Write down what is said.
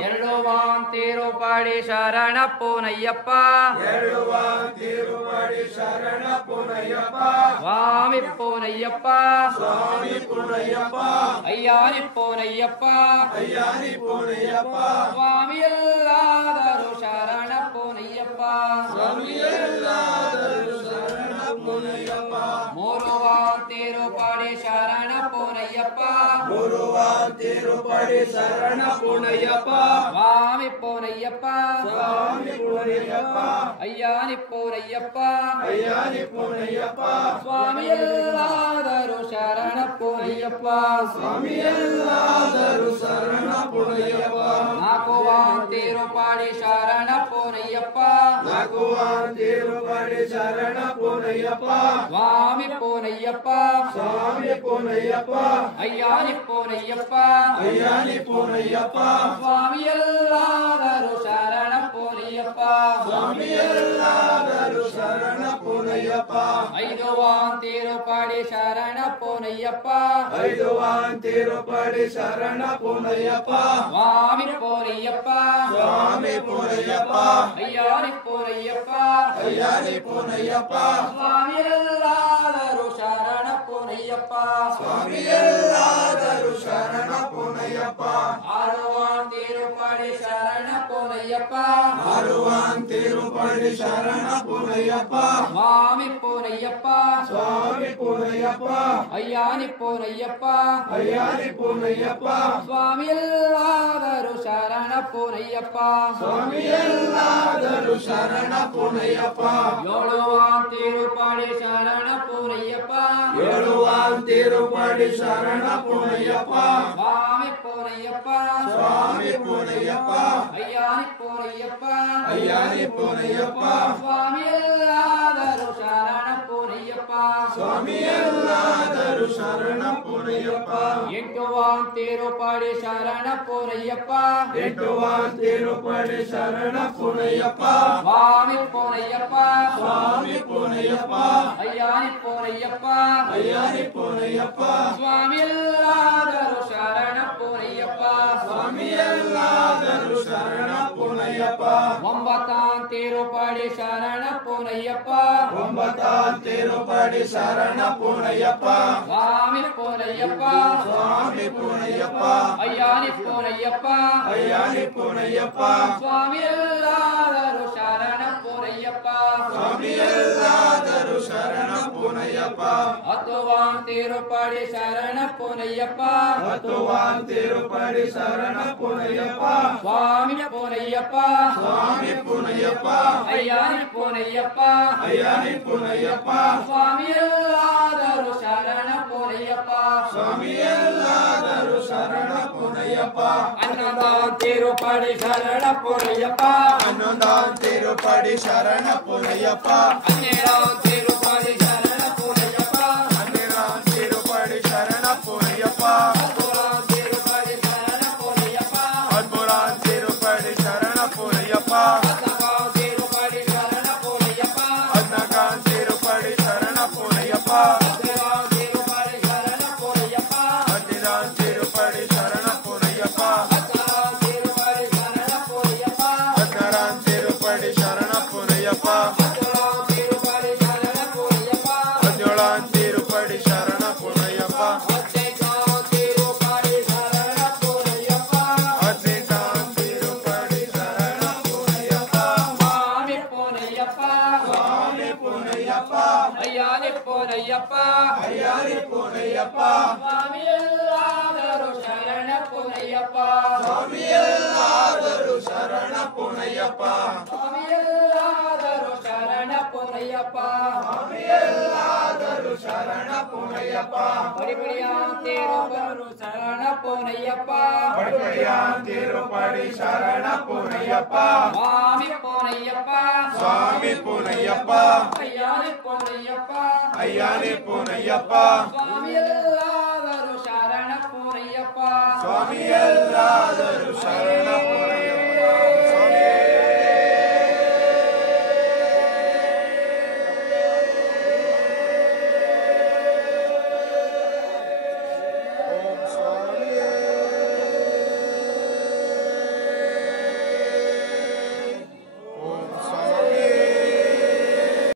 ಎರಡು ವಾಂತಿರು ಪಡಿ ಶರಣಪ್ಪು ನಯ್ಯಪ್ಪ ಸ್ವಾಮಿಪ್ಪು ನಯ್ಯಪ್ಪ ಅಯ್ಯಾನಿಪ್ಪು ನಯ್ಯಪ್ಪ ಸ್ವಾಮಿಯಲ್ಲಾದರೂ ಶರಣಪ್ಪು ನಯ್ಯಪ್ಪ ಮೂರು ವಾಂತಿರು ಪಡಿ ಶರಣಪ್ಪು ನಯ್ಯಪ್ಪ ಸ್ವಾಮಿಪ್ಪು ನಯ್ಯಪ್ಪ ಅಯ್ಯಾನಿಪ್ಪು ನಯ್ಯಪ್ಪ ಸ್ವಾಮಿಯಲ್ಲಾದರೂ ಶರಣಪ್ಪು ನಯ್ಯಪ್ಪ ನಾಲ್ಕು ವಾಂತಿರು ಪಡಿ ಶರಣಪ್ಪು ನಯ್ಯಪ್ಪ ಸ್ವಾಮಿಪ್ಪು ನಯ್ಯಪ್ಪ ಅಯ್ಯಾನಿಪ್ಪು ನಯ್ಯಪ್ಪ ಸ್ವಾಮಿಯಲ್ಲಾದರೂ ಶರಣಪ್ಪು ನಯ್ಯಪ್ಪ ಐದು ವಾಂತಿರು ಪಡಿ ಶರಣಪ್ಪು ನಯ್ಯಪ್ಪ ಸ್ವಾಮಿಪ್ಪು ನಯ್ಯಪ್ಪ ಅಯ್ಯಾನಿಪ್ಪು ನಯ್ಯಪ್ಪ ಸ್ವಾಮಿಯಲ್ಲಾದರೂ ಶರಣಪ್ಪು ನಯ್ಯಪ್ಪ ಆರು ವಾಂತಿರು ಪಡಿ ಶರಣಪ್ಪು ನಯ್ಯಪ್ಪ ಸ್ವಾಮಿಪ್ಪು ನಯ್ಯಪ್ಪ ಅಯ್ಯಾನಿಪ್ಪು ನಯ್ಯಪ್ಪ ಸ್ವಾಮಿಯಲ್ಲಾದರೂ ಶರಣಪ್ಪು ನಯ್ಯಪ್ಪ ಏಳು ವಾಂತಿರು ಪಡಿ ಶರಣಪ್ಪು ನಯ್ಯಪ್ಪ ಸ್ವಾಮಿಪ್ಪು ನಯ್ಯಪ್ಪ ಅಯ್ಯಾನಿಪ್ಪು ನಯ್ಯಪ್ಪ ಸ್ವಾಮಿಯಲ್ಲಾದರೂ ಶರಣಪ್ಪು ನಯ್ಯಪ್ಪ ಎಂಟು ವಾಂತಿರು ಪಡಿ ಶರಣಪ್ಪು ನಯ್ಯಪ್ಪ ಸ್ವಾಮಿಪ್ಪು ನಯ್ಯಪ್ಪ ಅಯ್ಯಾನಿಪ್ಪು ನಯ್ಯಪ್ಪ ಸ್ವಾಮಿಯಲ್ಲಾದರೂ ಶರಣಪ್ಪು ನಯ್ಯಪ್ಪ ಒಂಬತ್ತಾಂತಿರು ಪಡಿ ಶರಣಪ್ಪು ನಯ್ಯಪ್ಪ ಸ್ವಾಮಿಪ್ಪು ನಯ್ಯಪ್ಪ ಅಯ್ಯಾನಿಪ್ಪು ನಯ್ಯಪ್ಪ ಸ್ವಾಮಿಯಲ್ಲಾದರೂ ಶರಣಪ್ಪು ನಯ್ಯಪ್ಪ ಹತ್ತು ವಾಂತಿರು ಪಡಿ ಶರಣಪ್ಪು ನಯ್ಯಪ್ಪ ಸ್ವಾಮಿಪ್ಪು ನಯ್ಯಪ್ಪ ಅಯ್ಯಾನಿಪ್ಪು ನಯ್ಯಪ್ಪ ಸ್ವಾಮಿಯಲ್ಲಾದರೂ ಶರಣಪ್ಪು ನಯ್ಯಪ್ಪ ಹನ್ನೊಂದಾಂತಿರು ಪಡಿ ಶರಣಪ್ಪು ನಯ್ಯಪ್ಪ ಹನ್ನೆರಡಾಂತಿರು ಪಡಿ ಶರಣಪ್ಪು ನಯ್ಯಪ್ಪ ಹದಿಮೂರಾಂತಿರು ಪಡಿ ಶರಣಪ್ಪು ನಯ್ಯಪ್ಪ ಹದಿನಾಲ್ಕಾಂತಿರು ಪಡಿ ಶರಣಪ್ಪು ನಯ್ಯಪ್ಪ ಸ್ವಾಮಿಯಲ್ಲಾದರೂ ಶರಣಪ್ಪು ನಯ್ಯಪ್ಪ ಬಡಿಬಡಿಯಾಂತಿರು ಬರು ಶರಣಪ್ಪು ನಯ್ಯಪ್ಪ ಸ್ವಾಮಿಪ್ಪು ನಯ್ಯಪ್ಪ ಅಯ್ಯಾನಿಪ್ಪು ನಯ್ಯಪ್ಪ ಸ್ವಾಮಿಯಲ್ಲಾದರೂ ಶರಣಪ್ಪು ನಯ್ಯಪ್ಪ